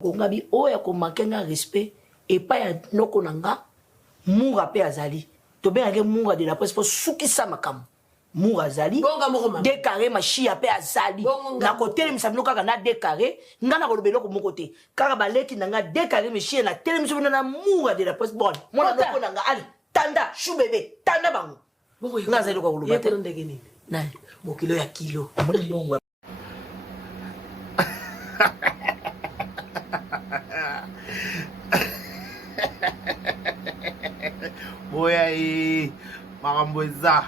Kongabi oya ko makenga respect et pas ya noko nanga mura pe azali. To be ake mura de la presse pour soukisa makam. Mura azali. Décarré ma chia pe azali. Na côté mi sabino kaka na décarré, nga na ko lobelo ko mon côté. Kaka baleki nanga décarré mi chia na télé mi sabino na mura de la presse bon. Mona noko nanga ali tanda chou bébé tanda bango. Nga azali ko lobelo. Yeko ndenge nini? Na Bokilo ya kilo. Boya e makamboza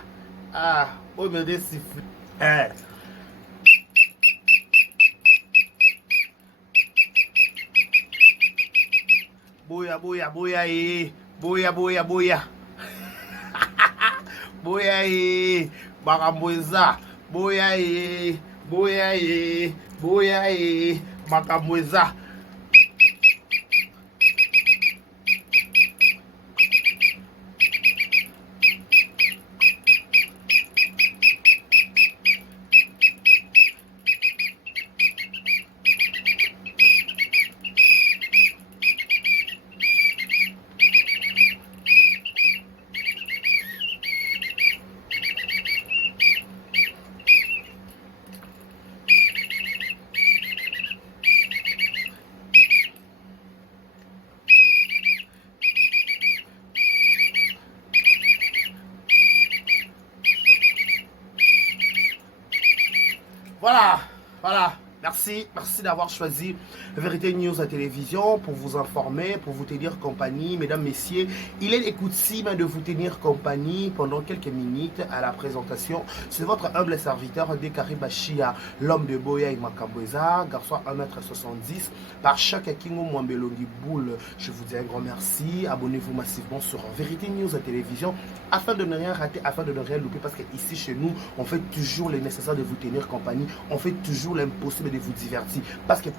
o meu desse boya e boya e makamboza boya e makamboza. Voilà. Merci d'avoir choisi Vérité News à télévision pour vous informer, pour vous tenir compagnie. Mesdames, messieurs, il est coutume de vous tenir compagnie pendant quelques minutes à la présentation. C'est votre humble serviteur Décarré Bachia, l'homme de Boya et Makambweza, garçon 1m70, par chaque Kingo Mwambelongi Boule. Je vous dis un grand merci. Abonnez-vous massivement sur Vérité News à télévision afin de ne rien rater, afin de ne rien louper, parce qu'ici chez nous, on fait toujours le nécessaire de vous tenir compagnie, on fait toujours l'impossible de vous divertir, parce que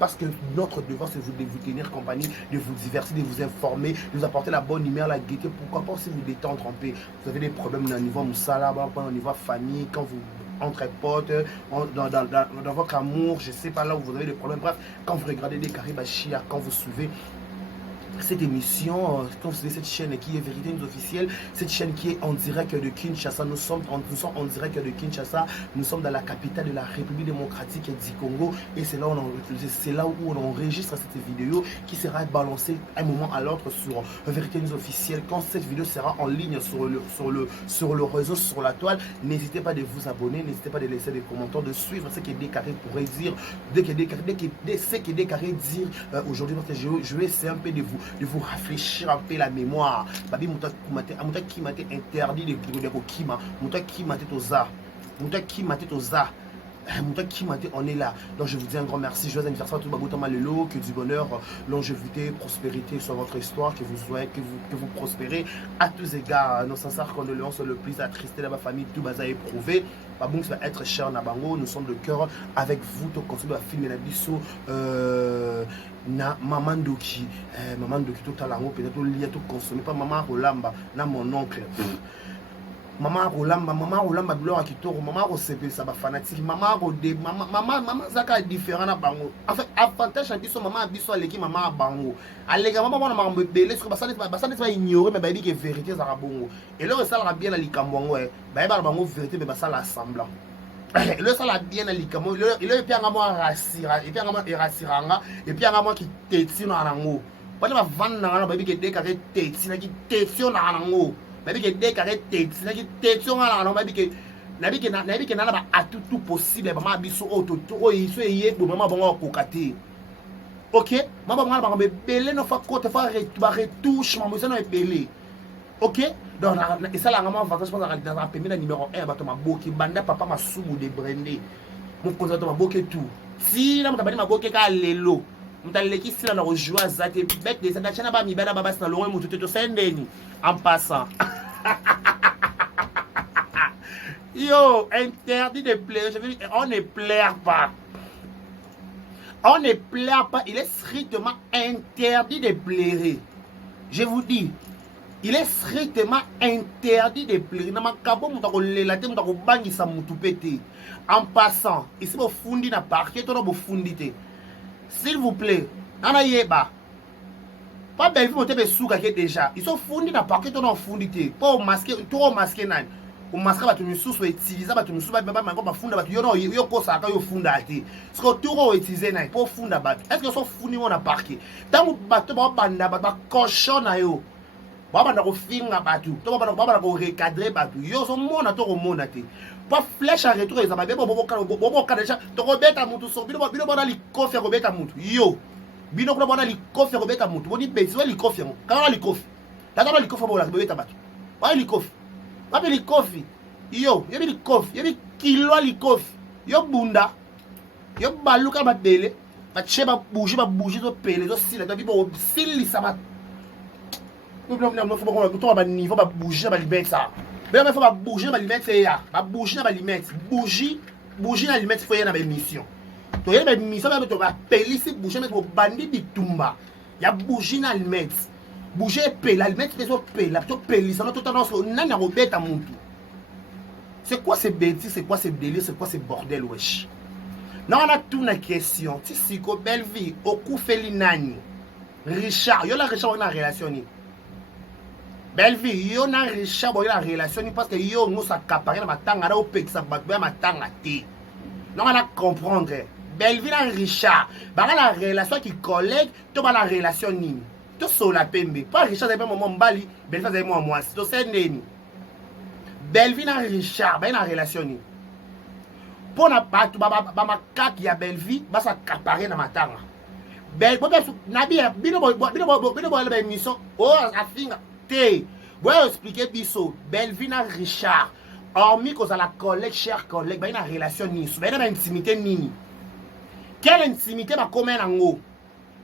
notre devoir c'est de vous tenir compagnie, de vous divertir, de vous informer, de vous apporter la bonne humeur, la gaieté. Pourquoi pas aussi vous détendre un peu. Vous avez des problèmes au niveau moussala, au niveau famille, quand vous entre potes, dans votre amour, je sais pas, là où vous avez des problèmes. Bref, quand vous regardez Décarré Bachia, quand vous suivez cette émission, quand vous savez cette chaîne qui est Vérité News officielle, cette chaîne qui est en direct de Kinshasa, nous sommes en direct de Kinshasa, nous sommes dans la capitale de la République démocratique du Congo, et c'est là où on enregistre cette vidéo qui sera balancée un moment à l'autre sur Vérité News officielle. Quand cette vidéo sera en ligne sur le réseau, sur la toile, n'hésitez pas de vous abonner, n'hésitez pas de laisser des commentaires, de suivre ce que Décarré pourrait dire, ce que Décarré dire aujourd'hui, parce que je vais essayer un peu de vous rafraîchir un peu la mémoire. Babi muta qui m'a interdit de kima, muta qui m'a on est là. Donc je vous dis un grand merci. Joyeux anniversaire à tout Babotama Lelo, que du bonheur, longévité, prospérité sur votre histoire, que vous prospérez à tous égards. Nos sincères condoléances, le plus attristé de ma famille, tout bas à éprouver. Babong va être cher Nabango, nous sommes de cœur avec vous. Tout conseil à filmer la biso na maman Doki tout à l'ango peut-être lié tout consommer pas maman Rolamba na mon oncle. Maman Rolamba Blora qui toro maman Rosepe ça va fanatique maman zaka différent na bango. En fait avantage à biso maman biso aleki maman bango. Alega maman maman belé sur basane va ignorer mais baby que vérité za bongo. Et là ça la bien la likambongo ba ba bango vérité mais ba ça l'assemblant. Le ça la bien à likamo le puis à moi rasira et puis à moi erasiranga et puis à moi qui tétino anango. Pas va vendre na baby que Décarré tétina qui tétino anango. Baby que Décarré tétina qui tétino anango baby que nabi que na ba à tout possible maman biso auto o iso yé do maman bongo kokate. OK, maman ba belé no fa côté fa retouche maman ça no belé. OK, donc et ça la maman va dans la première numéro 1 bato maboki banda papa masumu de brandé mon contact maboki tout si na mutabani maboki ka lelo mutaleki sila na rejoindre zate bête de ça chana ba mi bana baba na loin mutu to sendeni en passant. Yo, interdit de plaire, je veux dire, on ne plaire pas. On ne plaire pas, il est strictement interdit de plaire. Je vous dis, il est strictement interdit de plaire. En passant, ici, vous fondez na parquet, vous fondez. S'il vous plaît, Nana yeba. Pas belle vie te souka ke déjà. Ils sont fondis na paquet ton fondité. Pas masquer, trop masquer nan. O masquer ba tu misusu utiliser ba tu misusu ba mango ba funda ba tu yo ko saka yo funda ate. Ce que tu utiliser na pour funda ba. Est-ce que sont fournis on a parquet? Tant ba to ba banda ba cochon na yo. Ba banda ko finga ba tu. To ba banda ko recadrer ba tu. Yo so mona to ko mona te. Pas flèche à retour ils amabe bobo déjà. To ko beta mutu so bino ba li kofi ko beta mutu. Yo. Bino kuna bwana likofi ya kobeta mutu. Boni bezi wa likofi yango. Kama likofi. Tata likofi ya bola kobeta batu. Wa likofi. Wapi likofi. Yo, yebi likofi. Yebi kilo likofi. Yo bunda. Yo baluka mabele. Bache ba bougie zo pele zo sila. Dabi bo sili sama. Non faut pas qu'on ba niveau ba bougie ba limite ça. Mais faut ba bougie ba limite ya. Ba bougie ba limite. Bougie na limite faut y na ba émission. Tu as une mission de pélisser bouger mais bandit bitumba. Il y a bougie na almet. Bouger pel almet mais au pel la to pélisser non tout annonce nana robet à mon tout. C'est quoi ces bêtises, c'est quoi ces délires, c'est quoi ces bordel wesh. Non on a tout na question. Si siko belle vie au coup feli nani. Richard, yo la Richard on a relation ni. Belle vie, yo na Richard on a relation ni parce que yo nous s'accaparer na matanga na au peksa batba matanga té. Non on a comprendre. Belleville et Richard, la relation qui collègue, tu as la relation nini. Tu as la pembe. Pas Richard, c'est pas mon bali, Belleville, c'est moi. Tu sais, nini. Belleville et Richard, la relation nini. Pour na pas, tu ma kaki ya Belleville, ça accaparer dans ma tanga. Belleville, Nabi, bino émission. Oh, ça finga. Te. Bon, expliquer biso. Belleville et Richard, hormis que la collègue, cher collègue, la relation nini. Une intimité nini. Quelle intimité va commettre en haut?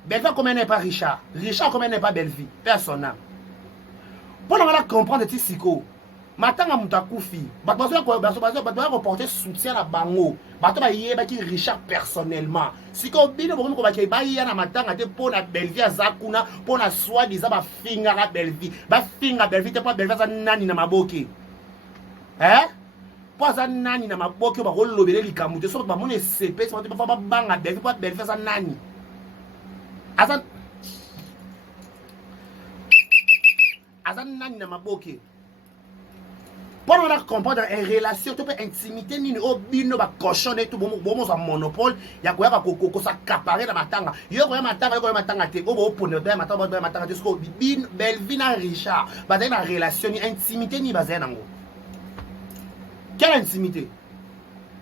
Belleville comment n'est pas Richard? Richard comment n'est pas Belleville? Personne. Pour nous comprendre ce psycho, maintenant on t'a koufi. Bah reporter soutien à Bango. Bah toi qui Richard personnellement. Si qu'on bino bon qu'on va qu'il y a na matanga te pour na Belleville Zakuna pour na soi disant ba finga à Belleville. Ba finga Belleville te pas Belleville za nani na maboke. Hein? Pas nani na maboki ba ko lobele likamu te so ba mone CP so ba ba banga Belleville pas Belleville ça nani azan nani na maboki pour on comprendre en relation to pe intimité ni o bino ba cochonner tout bon ça monopole ya ko ya ko ça caparer na matanga yo ko ya matanga te o bo pone ba matanga te so bin Belleville na Richard ba na relation ni intimité ni ba nango. Quelle intimité?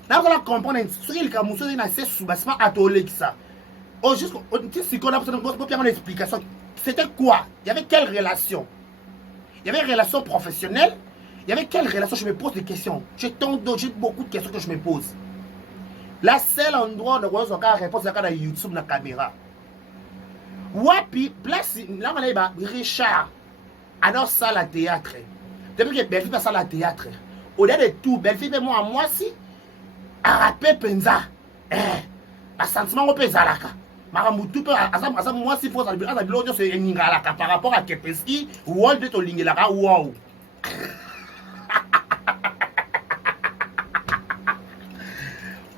Là, vous allez comprendre ce qu'il y a moussé dans ces sous-bassements atolés qui ça. Oh, juste, si on a besoin d'explication, c'était quoi? Il y avait quelle relation? Il y avait une relation professionnelle? Il y avait quelle relation? Je me pose des questions. J'ai beaucoup de questions que je me pose. La seule endroit où on a réponse, c'est dans YouTube, dans la caméra. Wapi, place, là, on a Richard, alors ça, la théâtre. Depuis que Belleville passe à la théâtre. Au-delà de tout, Belleville, moi si, à rappeler Penza, un sentiment au Pezalaka. Maramutu, moi si, faut que l'audio se n'ingalaka par rapport à Kepeski, ou de Tolingelaka, wow.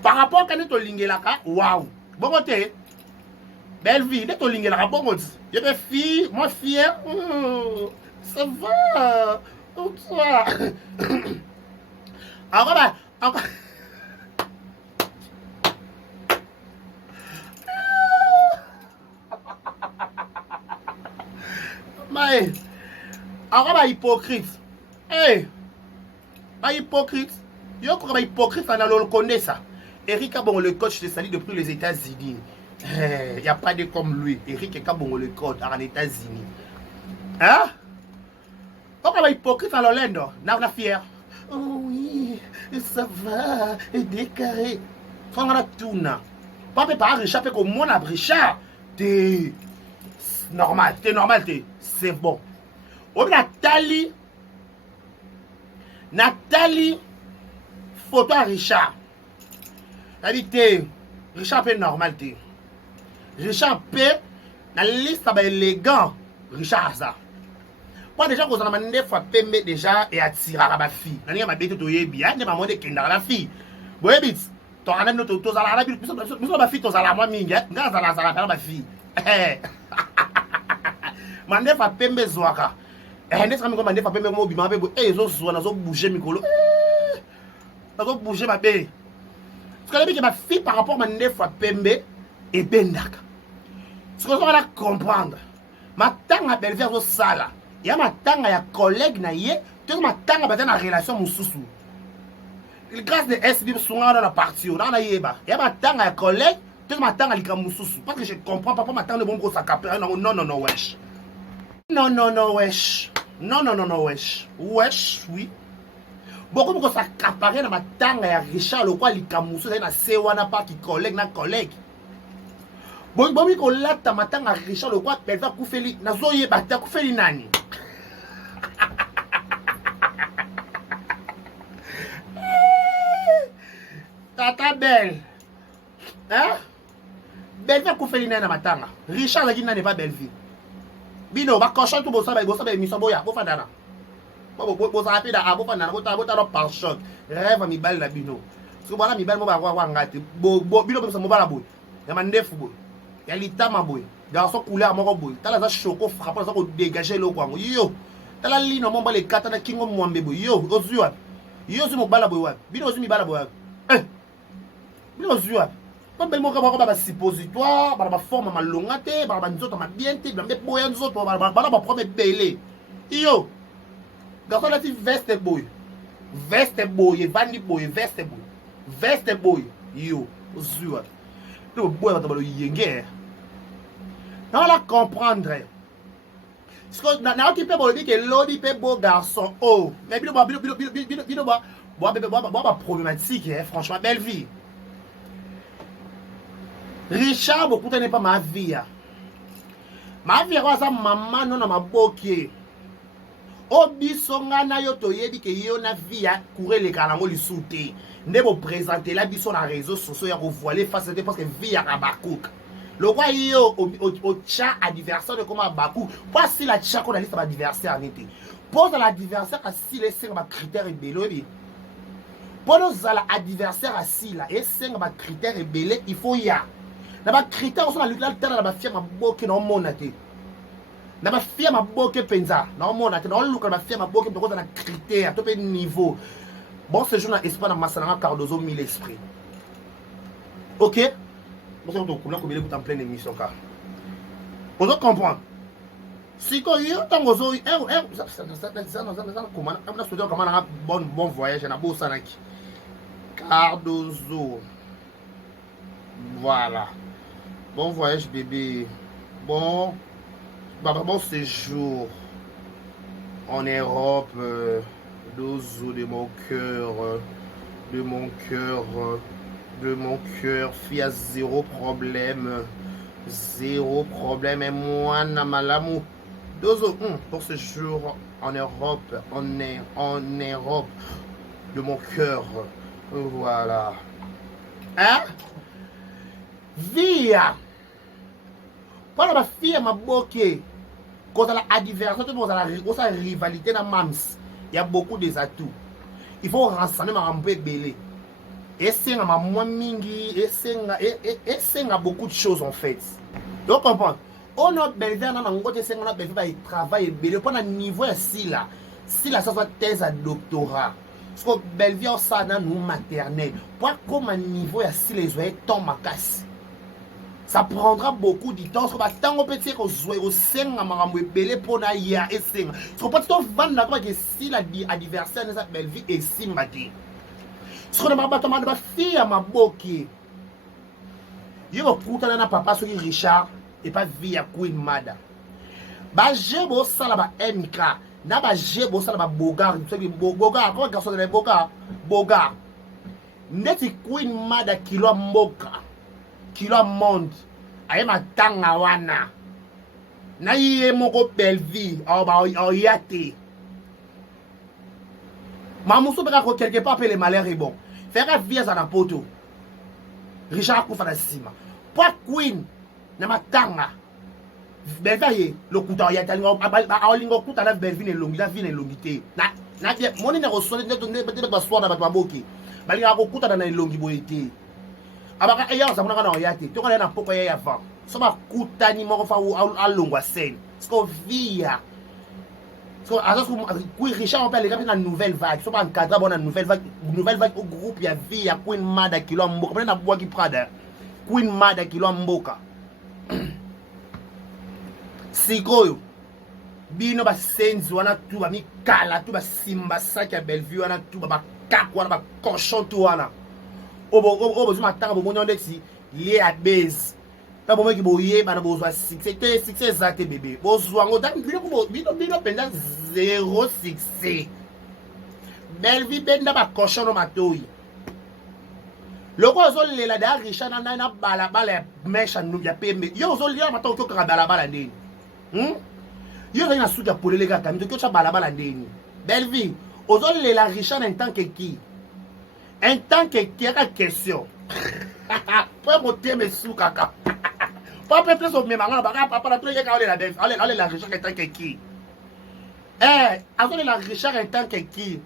Par rapport à Tolingelaka, wow. Bon côté, Belleville, de Tolingelaka, bon côté. Je me fille, moi fier, ça va, tout ça. Encore. Mais, encore hypocrite. Eh, pas hypocrite. Yo, quoi, hypocrite, on a le connaît ça. Eric Kabongo, le coach de Sali depuis les États-Unis. Il n'y a pas de comme lui. Eric Kabongo, le coach en États-Unis. Hein? Pourquoi hypocrite à l'Orlando? N'a pas fier. Oh oui, ça va, et décarré. Quand on a tout, pas préparé Richard, comme moi, on a Richard. T'es normal, c'est bon. Oh, Nathalie, photo à Richard. T'es Richard est normal, t'es. Richard P, la liste élégant, Richard ça. Pas déjà qu'on a des fois pembe déjà et attirer à ma fille. Nani ma bête to yebi, ne ma monde kenda la fille. Boye bit. tokana bino tozala na biso ba fille tozala mwa mingi nga zala ba fille mandefa pembe zwaka ndetse kama mandefa pembe mo bima be ezo zwa nazo bouger mikolo nazo bouger ma be parce que ba fille par rapport mandefa pembe et bendaka ce que on va comprendre matanga Belleville zo sala ya matanga ya collègue na ye to matanga ba na relation mususu grâce de SB songa dans la partie on a yeba ya matanga ya collègue to matanga lika mususu parce que je comprends pas matanga de bon gros sacapé non wesh non wesh non wesh oui beaucoup de sacapé na matanga ya Richard le quoi lika mususu na sewana pas qui collègue na collègue bon ko lata matanga Richard le quoi peva kufeli na zoye bata kufeli nani Tata Belle. Hein? Belleville Koufeli na matanga. Richard la n'est pas Belleville. Bino ba cochon tout bossa ba émission boya bo fandana. Bo sa rapide a bo fandana bo ta par choc. Rêve mi balle la bino. So bana mi balle mo ba wa ngati. Bino bo sa mo bala boy. Ya mandefu boy. Ya litama boy. Garçon couleur moko boy. Tala za choco frappant ça ko dégager lo kwango. Yo. Tala lino mo ba le katana kingo mwambe boy. Yo ozuwa. Yo zo mo bala boy wa. Bino zo mi bala boy. Bino zua pas bel moka ba suppositoire ba forme malongate ba nzoto ma bien te ba boya nzoto ba premier belé yo garçon là veste boy vandi boy veste boy yo zua le boy ba yenge non la comprendre parce que na tu peux dire que l'odi peut beau garçon oh mais bino ba problématique franchement belle vie Richard beaucoup n'est pas ma vie. Ma vie est maman non ma bokie. Obisonga na yo toyebi ke yo na vie courir les kalango li souté. Ne bo présenter la biso na réseaux sociaux ya voiler face parce que vie ya Bakouk. Le roi yo au chat adversaire de comment Bakouk. Pas si la chat qu'on a liste adversaire en été. Pose à l'adversaire à si les 5 critères et belé. Pour nos adversaire à si là et 5 critères et belé, il faut ya. Na ba critère on la lutte là na ba fier ma boke na monate na ba fier ma boke penza na monate na luka ba fier ma boke parce que na critère to pe niveau bon ce jour na Espagne na Massalanga Cardozo 1000 esprits OK bon ça to kuna ko bele en pleine émission car on doit comprendre si ko yo tango zo ça comment na souhaiter comment na bon voyage na bo sanaki Cardozo voilà. Bon voyage bébé. Bon séjour en Europe. Dozo de mon cœur. Fille à zéro problème. Et moi na malamu. Dozo pour séjour en Europe. En Europe de mon cœur. Voilà. Hein? Via pour la fille ma boke quand la adversaire tout la rivalité na mams il y a beaucoup des atouts il faut rassembler ma rampe belé et c'est ma moi mingi et c'est beaucoup de choses en fait donc comprendre on a Belleville na ngote c'est on a Belleville ba travail belé pour na niveau si là ça soit thèse à doctorat parce que Belleville ça dans nous maternelle pour comme un niveau ya si les oeils tombent ma casse. Ça prendra beaucoup de temps. Parce que tant qu'on peut dire qu'on joue au sein, on va belé pour na ya et sein. Ce qu'on peut dire vendre là que si l'adversaire ne s'appelle vie et si matin. Ce qu'on va battre ma fille à ma boki. Il va prendre na papa sur Richard et pas vie à Queen Mada. Ba jebo ça là ba MK. Na ba jebo ça là ba Bogar. Bogar comment garçon de Bogar. Neti Queen Mada kilo mboka. Kilo monde aye matanga wana na yé moko Belleville au yate mamuso beka ko quelque part les malheurs est bon faire vie za na poto Richard kufa na sima pas Queen na matanga Belleville le kuta ya talingo alingo kuta na Belleville longi la vie ne longité na moni na resole ne ba soir na ba boki balinga ko kuta na longi boyete abaka eya za mona kana oyate to kana na poko ya avant so ba kutani mo fa alongwa scène sko via so azo ku Richard on peut aller na nouvelle vague so ba encadrer bona nouvelle vague au groupe ya via Queen Mada kilo mboka na bwa ki Prada Queen Mada kilo mboka sikoyo bino ba senzi wana tu ba mikala tu ba simba saki ya Bellevue wana tu ba kak wana ba cochon tu wana obo zuma tanga bo monyo si lié à base ta bo meki bo yeba na bo zwa succès exacte bébé bo zwa ngo dan bino penda zéro succès Bellevue benda ba cochon no matoyi loko zo lela da Richard na bala mesha nu ya pembe yo zo lela mata ko ka bala ndeni yo na suka polele ka kamito ko cha bala ndeni Bellevue ozo lela Richard en tant que qui en tant que qui a question pour monter mes sous kaka pas peut-être so me manga ba papa na truc ka la belle allez la Richard en tant que qui avant la Richard en tant que qui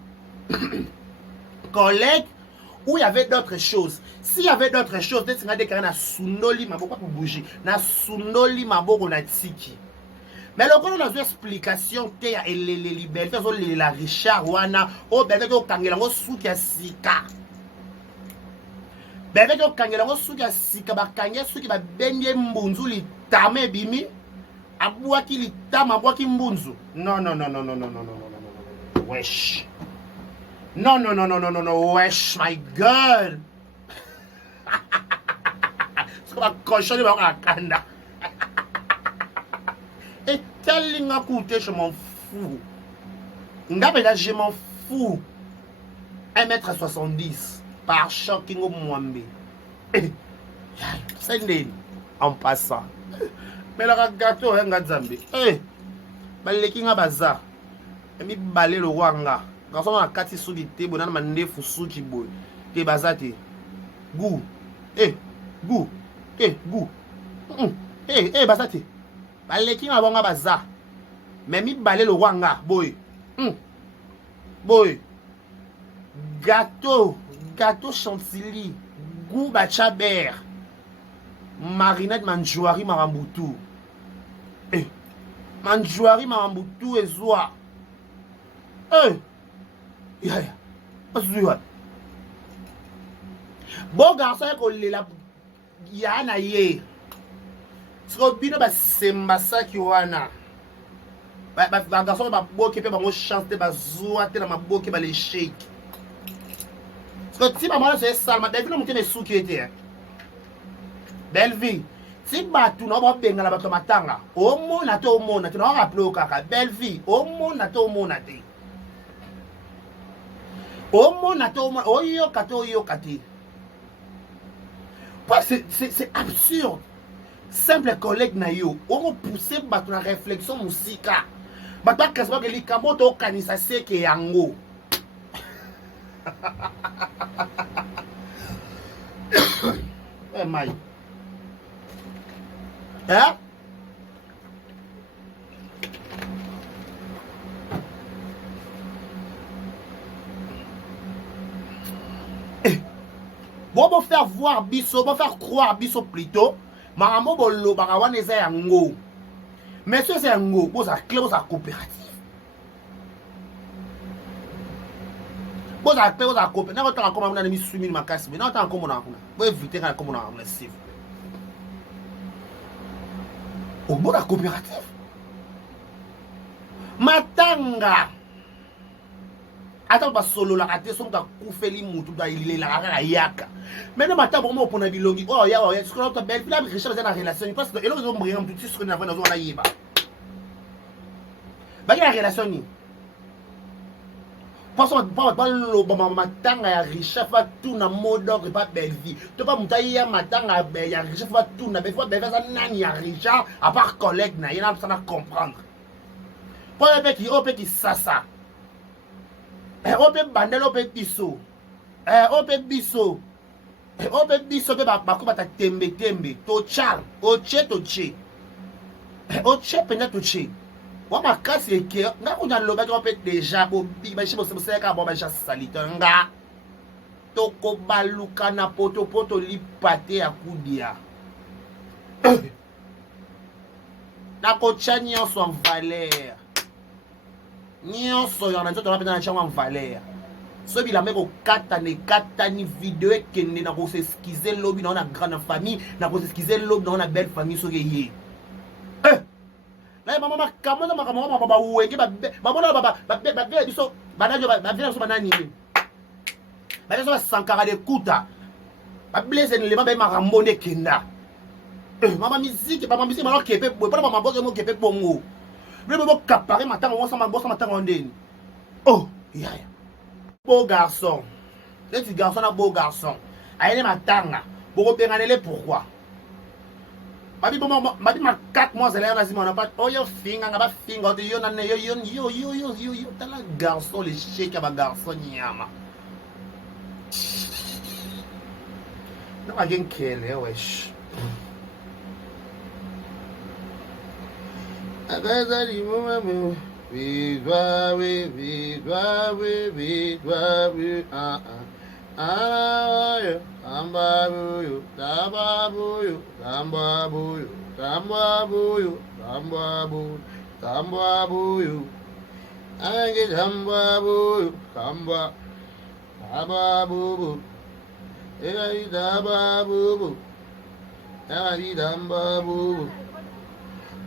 collègue où il y avait d'autres choses. S'il y avait d'autres choses, peut-être que des na sunoli maboko pour bouger, na sunoli maboko na tiki. Mais le on a une explication te ya les libertés zo la Richard wana o bebe ko kangela ngo suki ya sika. Bebe ko kangela ngo suki ya sika ba kangya suki ba benye mbunzu li tame bimi abua ki li tama abua ki mbunzu. Non. Wesh. Non, wesh, my girl. C'est comme un cochon de ma kanda. Et tel n'a coûté, je m'en fous. Là, je m'en fous. 1m70 par shocking au Mwambe. C'est une en passant. Mais le gâteau, un gâteau. Baleki nga baza. Et mi balé le roi. Quand on a 4 sous d'été, on a demandé pour sous qui boy. T'es basate. Goût. Goût. Goût. Basate. Baleki nga bonga baza. Mais mi balé le roi nga boy. Boy. Gâteau chantilly. Goût bachaber. Marinade manjouari marambutu. Manjouari marambutu ezwa. Bon garçon ko lela yana ye. Siko bino ba semba saki wana. Ba garçon ba boke pe ba mo chante ba zoa te na maboke ba le shake. Siko ti ba mala se salma Bellevue no mutene suki ete. Bellevue si batu na ba bengala ba to matanga. Omona te na rappeler kaka Bellevue omona te. C'est absurde. Simple collègue na yo, on pousser battre la réflexion musika. Batwa kasba ke likambo to kanisa seke yango. My. Bon faire voir biso, bon faire croire biso plutôt. Maramo bolo barawane za yango. Mais ce c'est yango, boza clé boza coopérative. Boza clé boza coopérative. Na kota koma muna mi sumi makasi, mais na kota koma na kuna. Bo éviter kana koma na s'il vous plaît. Au boza coopérative. Matanga. Attends pas solo la raté son ka koufeli mutu da il la kaka yaka. Maintenant matin pour moi pour na bilongi. Oh ya ce que l'autre belle là Richard dans la relation parce que il ont mourir tout ce que na dans la yiba. Ba la relation ni. Parce que pas lo ba matanga ya Richard fa tout na mode et pas belle vie. Tu pas mutai ya matanga ya Richard fa tout na be fois be ça nani ya Richard à part collègue na yana ça na comprendre. Pas le qui ça. Ope bandel ope biso. Ope biso pe bako bata tembe. To char. Oche. Oche pena toche. Wa makasi eke. Nga kunya loba ki ope deja bo bi ba shibo sebo seka bo ba ja salita nga. toko baluka na poto poto li pate ya kudia. Nakotia nyonso en valeur. Nyonso yo na nzoto na pena na chango en valeur. So bilamba kata ni vidéo ekende na ko s'excuser lobi na grande famille, na ko s'excuser lobi na belle famille so ke ye. Là maman makamona makamona baba wenge babona baba biso banajo bavela so banani ni. Ba so sankara de kuta. Ba blaze ni le maba makamone kenda. Mama musique malo kepe boy pas mama bozo mo kepe bongo. Le bobo capare matanga on sama bossa matanga ndeni. Oh, ya. Beau garçon. Le petit garçon na beau garçon. Aïe matanga. Boko benganele pourquoi? Babi ma 4 mois elle a dit mon pas oh yo finga nga ba finga yo na yo tala garçon le chèque ba garçon nyama. Non again kele wesh. Abazali mama we Tambabuyo, tambabuyo, tambabuyo, tambabuyo, tambabuyo, tambabuyo. Ange tambabuyo, tamba, tambabuyo. Eri tambabuyo, eri tambabuyo,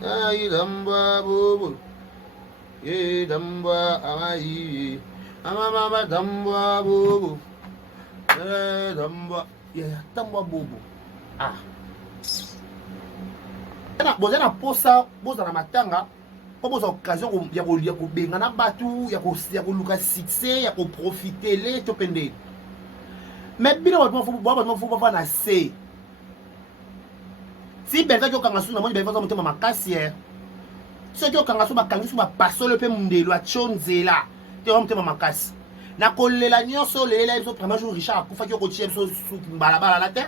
eri tambabuyo. Ye tamba amayi, amama tambabuyo. Tamba bobo. Ah. Vous avez posa, vous avez matanga, vous avez occasion de benga na batu, ya ko luka succès, ya ko profiter les to pende. Mais bien faut pas na se. Si belva ko kanga suna mo belva ko motema makasi eh. Si ko kanga so ba kangi so ba pasolo pe mundelo a chonzela, te ko motema makasi. Na kolela nyonso lela biso vraiment jour Richard akufa ki okotie biso su balabala la te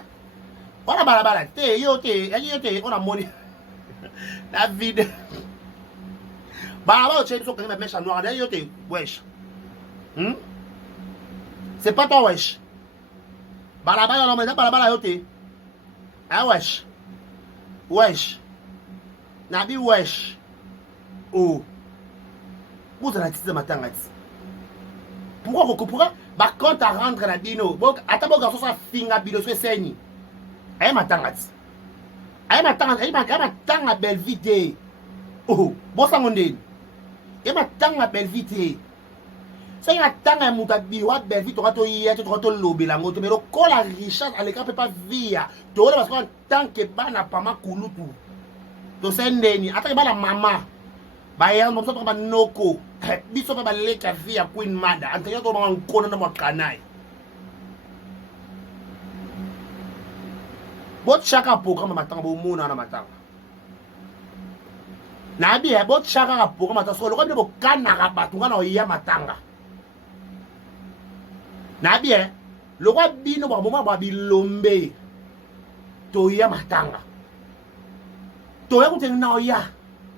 ona balabala te yo te on a moni la vide balabala otie biso kangi mèche noir yo te wesh c'est pas toi wesh balabala non mais balabala yo te ah wesh nabi wesh oh vous allez titre matanga ti. Pourquoi bah quand à rendre la bino bon attends bon garçon ça finga bino so seni ay matangati ay matanga belle vite oh bon ça ngondeni ay matanga belle vite ça y a tanga muta biwa belle vite to iya to lobela ngoto mais le kola richard à l'écran peut pas via to parce que tant que bana pa makulutu to sendeni attends bana mama bayang mo so ba noko biso ba leka via Queen Mada antanya to ba nkona na makanai bot chaka programme matanga bo mona na matanga na bi e bot chaka programme matanga so lo ko bo kana ga batu ngana ya matanga na bi e lo ko bino ba moma ba bilombe to ya matanga to ya kuteng na ya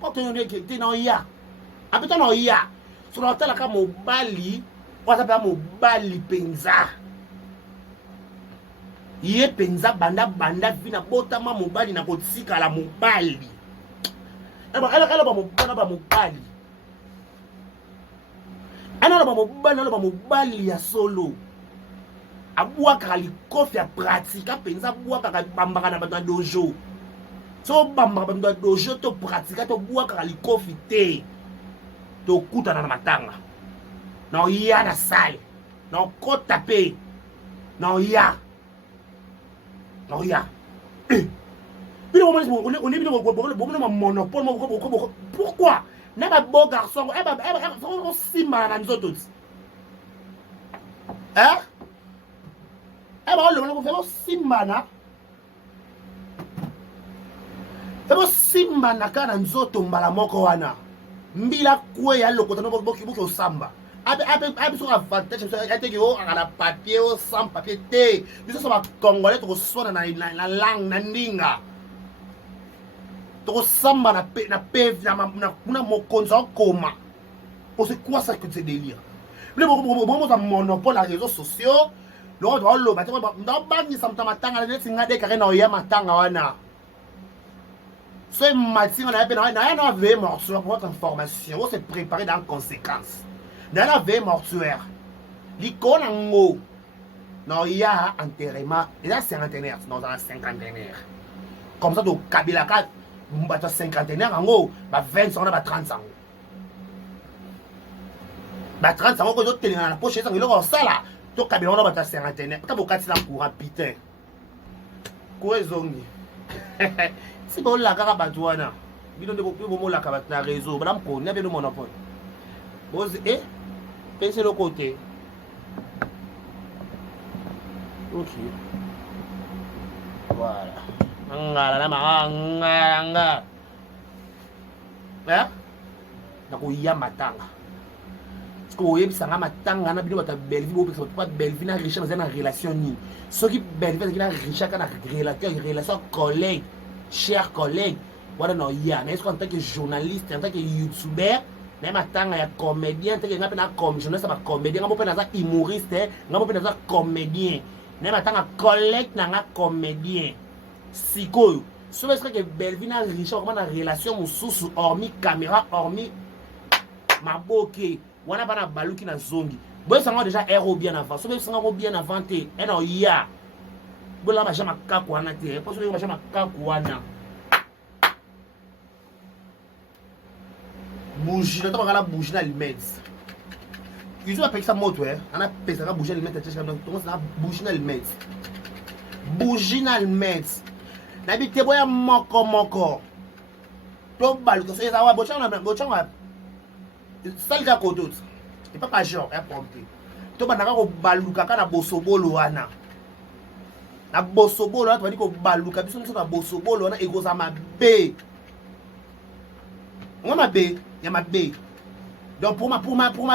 ko to ne ke ti na ya apita na ya so na tala ka mobali wasa pa mobali penza ye penza banda vina botama mobali na kotika la mobali ala ba mobali ana ba mobali ya solo abwaka likofi ya pratique penza abwaka bambaka na ba dojo so bambaka ba dojo to pratique to bwaka likofi te to kutana na matanga na oya na sale na kota pe na oya monopole pourquoi na ba beau garçon simba na nzoto hein ba lo ko simba na simba na kana nzoto mbala moko wana mbila kwe ya lokota no boki osamba abe so avantage so ate ki o ana papier o sans papier te biso so ba congolais to sona na langue na ndinga to samba na pe na mokonza koma o c'est quoi ça que c'est délire le bon monopole les réseaux sociaux L'autre doit l'eau, bah tu vois, dans bani ça me t'a matanga, les singa de carré na ya matanga wana. Ce matin, on a appelé, on a un veille mortuaire pour votre information. On s'est préparé dans conséquence. Dans la veille mortuaire, l'icône en haut, non, il y a enterrement, il y a cinquantenaire, dans un cinquantenaire. Comme ça, donc, Kabila 4, bah, cinquantenaire en haut, bah, 20 secondes, bah, 30 secondes. Bah, 30 secondes, quand tu es dans la poche, il y a ça là. Donc, Kabila, on a bah, cinquantenaire. Quand vous avez un courant, putain. Quoi est-ce si vous avez un batouana, vous avez un réseau, vous avez un monopole. Vous avez pensez le côté. Ok. Voilà. Hein? Donc, il y a matanga. Parce que vous voyez, ça matanga, on a bien votre belle-vie, votre belle-vie, na riche, dans une relation. Ceux qui belle-vie, na riche, dans une relation collègue, chers collègues. Voilà, non, il y a. Mais est-ce qu'en tant que journaliste, en tant que youtubeur, même en tant que comédien, en tant que journaliste, comédien, on peut être humoriste, on peut être comédien. Même en tant que collègue, on peut comédien. Si quoi? Si vous avez que belle-vie, na riche, on a une relation, sous hormis caméra, hormis ma bouquet. On a pas baluki na zongi. Bon, ça va déjà héros bien avant. Si vous avez bien inventé, et non, il y a. Bon, là, je vais m'accaquer. Je vais m'accaquer. Bougie, on a la bougie dans le med. Ils ont appelé ça moto, hein. On a appelé ça bougie dans le med. On a bougie dans le med. Bougie dans le med. N'habitez pas moko. Tout bal, que c'est ça, ouais, bochan, ça le gars qu'on doute. C'est pas genre, hein, prompté. Tout le monde a baluka na bosobolo wana. Na bosobolo wana, tu vas dire que baluka, biso na bosobolo wana, et que ça m'a bé. On m'a bé, il y a ma bé. Donc pour ma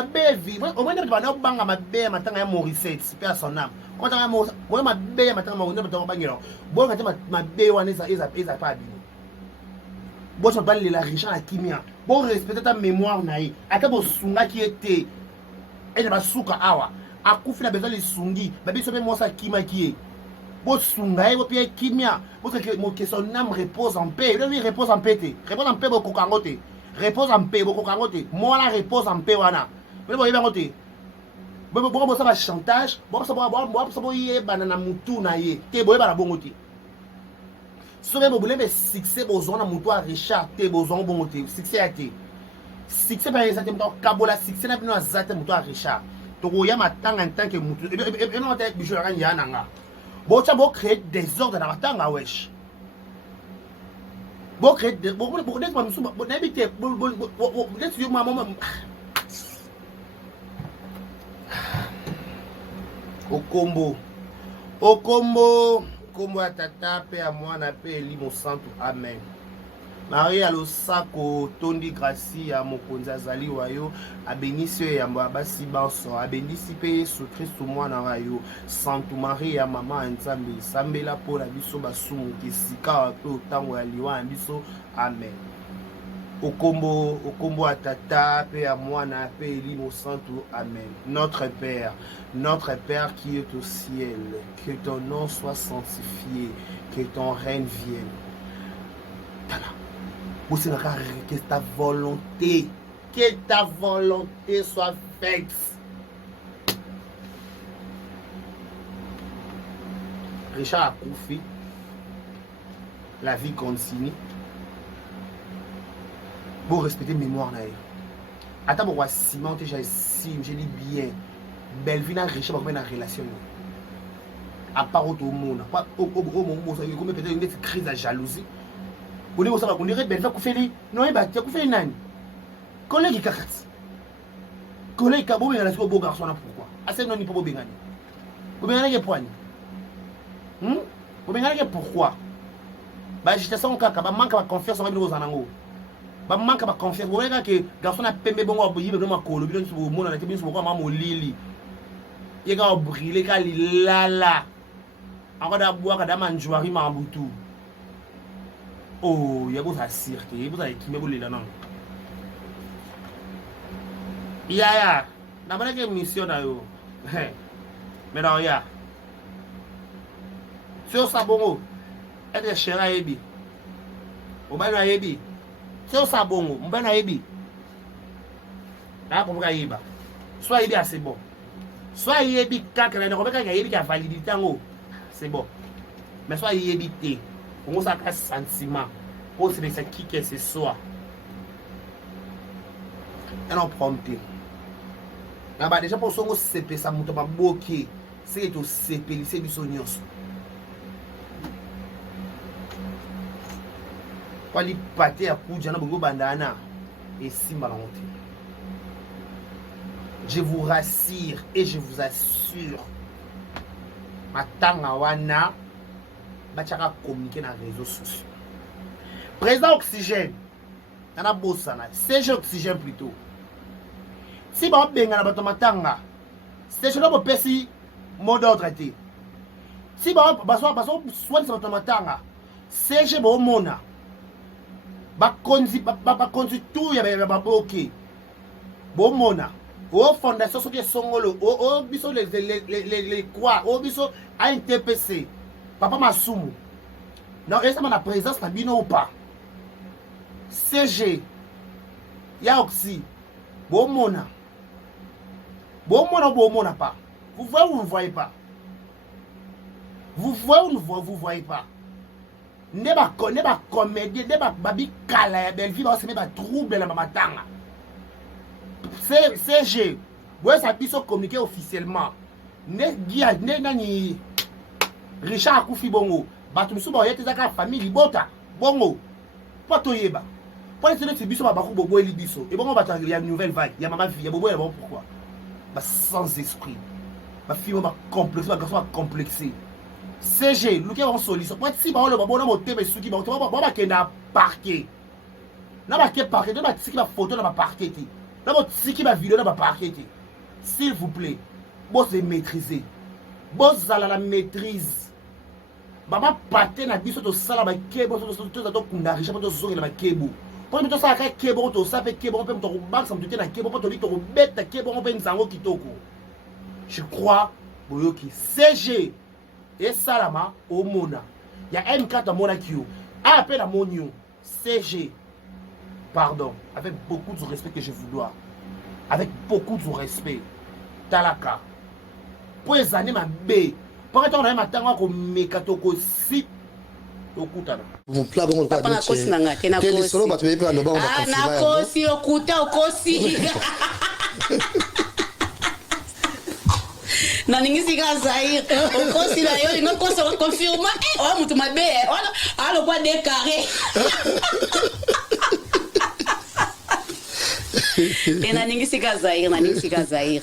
bé vie, au moins, tu vas dire que ma bé, ma tanga Morissette, c'est pas son âme. Quand tu as ma bé, ma tanga Morissette, bon, quand ma bé, wana, ils a pas abîmé. Bon, tu vas la richesse à Kimia. Bon, respecter ta mémoire, naïe. Attends, bon, sunga qui était. Et je vais souka awa. A koufi na besoin de sungi. Babi, ça fait moi ça Kima qui est. Bon, sunga, et puis Kimia. Bon, que son âme repose en paix. Il repose en paix. Repose en paix, beaucoup kangote. Repose en paix, beaucoup kangote. Moi, là, repose en paix, wana. Mais bon, il va monter. Bon, ça va chantage. Bon, ça va y aller, banana moutou, naïe. T'es bon, il va la bongote. Si vous avez un succès, vous avez un moto à Richard, vous avez un bon succès à été. Succès par exemple, Kabola, succès n'a pas un moto à Richard. Donc, il y a un temps que moto. Et non, je suis un yananga. Bon, tu as créé des ordres dans la tanga, wesh. Bon, créer des. Bon, n'habitez. Au combo. Kombo ya tata pe ya mwana pe elimo santu amen. Marie alosako tondi grâce ya mokonzi azali wayo abénisi yo yambo abasi banso abénisi pe Yesu Kristo mwana wayo Santu Marie ya mama ya Nzambe sambela mpo na biso basumu kisika pe otango ya liwa ya biso amen. Okombo à tata, Père à mwana, Père elimo santo, amen. Notre Père qui est au ciel, que ton nom soit sanctifié, que ton règne vienne. Tala. Que ta volonté soit faite. Richard a Koufi, la vie continue. Pour respecter mémoire là. Attends, moi Simon déjà si je dis bien. Belle vie na riche pas dans relation. À part au monde, pas au monde ça comme peut-être une crise de jalousie. On dit ça on dirait belle va couper non il battre couper nani. Collègue kakat. Collègue kabo bien la beau garçon là pourquoi? Assez non ni pas bengani. Vous bengani que point. Vous bengani que pourquoi? Bah j'étais sans kaka, ba manque de confiance en aux anango. Ba manque de confiance. Vous voyez que garçon a pembe bon wa boyi be ma kolo bi don so mo na tebi so ko ma mo lili. Ye ga briller ka lala. Encore da bois ka da manjouari ma butu. Oh, ya bo sa cirque, ya bo sa ekime bo lila non. Ya, na bana ke mission na yo. Mais non ya. C'est ça bongo. Est-ce que chéra yebi? Obana yebi. C'est ça bongo. Mbana yebi. Ah pour ka yeba. Soit yebi assez bon. Soit yebi kaka na robeka ka yebi ka validité ngo. C'est bon. Mais soit yebi té. On ça ka sentiment. Pour se laisser qui que ce soit. Et non prompté. Là-bas déjà pour son CP ça monte pas bloqué. C'est tout CP lycée du Sonyos. Pas les pâtés à Koudjana Bongo Bandana et Simbalonté. Je vous rassure et je vous assure, ma tangawana, bachaka communiquer dans les réseaux sociaux. Président Oxygène, on a bossé, CG Oxygène plutôt. Si vous avez un peu de temps, c'est je ne peux mot d'ordre. Si vous avez soin de temps, c'est je vous mona. Bakonzi tout ya ba ok. Bon mona. Au fondation ce qui songolo, au biso les quoi, au biso ANTPC. Papa Masumu. Non, est-ce que ma présence na bino ou pas? CG. Ya oxy. Bon mona. Bon mona pas. Vous voyez ou vous ne voyez pas? Vous voyez ou vous ne voyez pas? Ne ba comédie, ne ba babi kala ya belle vie ba se me ba trouble la mamatanga. CG. Ouais ça biso communiquer officiellement. Ne dia ne nani Richard Akoufi bongo. Ba tu misu ba yete zaka famille libota. Bongo. Pas to yeba. Pour les autres biso ba baku bobo eli biso. Et bongo ba ta ya nouvelle vague. Ya mama vie, ya bobo ya bon pourquoi? Ba sans esprit. Ba fille ba complexé, ba garçon ba complexé. CG, nous qui avons solution. Pour si on a monté mes sous qui vont pas qu'il n'a parqué. N'a pas qu'il parqué, n'a pas qui va photo n'a pas parqué. N'a pas qui va vidéo n'a pas parqué. S'il vous plaît, boss est maîtrisé. Boss à la maîtrise. Baba paté na biso to sala ba kebo to to kundarisha to zo na ba kebo. Pour me to sala ka kebo to sa pe kebo pe to ba sa mtuté na kebo to li to beta kebo pe nzango kitoko. Je crois boyoki CG et Salama au Mona. Il y a M4 à Monakio. Appel à Monio. CG. Pardon. Avec beaucoup de respect que je vous dois. Avec beaucoup de respect. Talaka. Pour les années, ma B. Pour être en train de me comme Mekatoko si. Mon plat bon pas de kosi nanga te na kosi. Solo bato bepe ando ba on va Ah na kosi okuta okosi. Na ningisi ka Zaire okosi la yo ngo koso confirma oh mutu mabe alo kwa décarré. Na ningisi ka Zaire